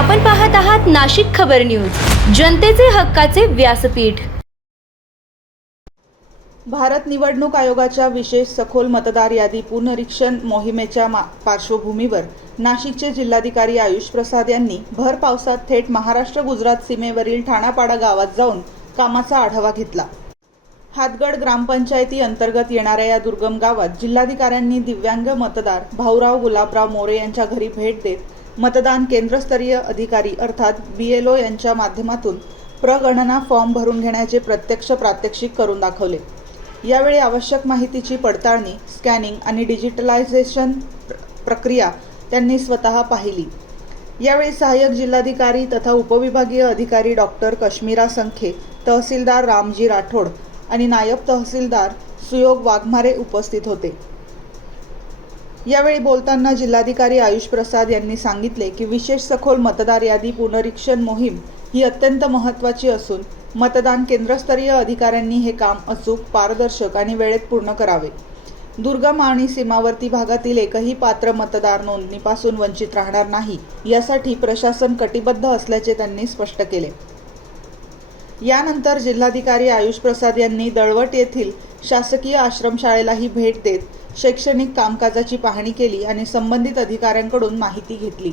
आपण पाहत आहात नाशिक खबर न्यूज, जनतेचे हक्काचे व्यासपीठ। भारत निवडणूक आयोगाच्या विशेष सखोल मतदार यादी पुनरीक्षण मोहिमेच्या पार्श्वभूमीवर नाशिकचे जिल्हाधिकारी आयुष प्रसाद यांनी भर पावसात थेट महाराष्ट्र-गुजरात सीमेवरील ठाणापाडा गावात जाऊन कामाचा आढावा घेतला। हातगड ग्रामपंचायती अंतर्गत येणाऱ्या या दुर्गम गावात जिल्हाधिकाऱ्यांनी दिव्यांग मतदार भाऊराव गुलाबराव मोरे यांच्या घरी भेट देत मतदान केंद्रस्तरीय अधिकारी अर्थात BLO यांच्या माध्यमातून प्रगणना फॉर्म भरून घेण्याचे प्रत्यक्ष प्रात्यक्षिक करून दाखवले। यावेळी आवश्यक माहितीची पडताळणी, स्कॅनिंग आणि डिजिटलायझेशन प्रक्रिया त्यांनी स्वतः पाहिली। यावेळी सहाय्यक जिल्हाधिकारी तथा उपविभागीय अधिकारी डॉक्टर कश्मीरा संखे, तहसीलदार रामजी राठोड आणि नायब तहसीलदार सुयोग वाघमारे उपस्थित होते। यावेळी बोलताना जिल्हाधिकारी आयुष प्रसाद यांनी सांगितले की विशेष सखोल मतदार यादी पुनरीक्षण मोहीम ही अत्यंत महत्त्वाची असून मतदान केंद्रस्तरीय अधिकाऱ्यांनी हे काम अचूक, पारदर्शक आणि वेळेत पूर्ण करावे। दुर्गम आणि सीमावर्ती भागातील एकही पात्र मतदार नोंदणीपासून वंचित राहणार नाही, यासाठी प्रशासन कटिबद्ध असल्याचे त्यांनी स्पष्ट केले। यानंतर जिल्हाधिकारी आयुष प्रसाद यांनी दळवट येथील शासकीय आश्रमशाळेलाही भेट देत शैक्षणिक कामकाजाची पाहणी केली आणि संबंधित अधिकाऱ्यांकडून माहिती घेतली।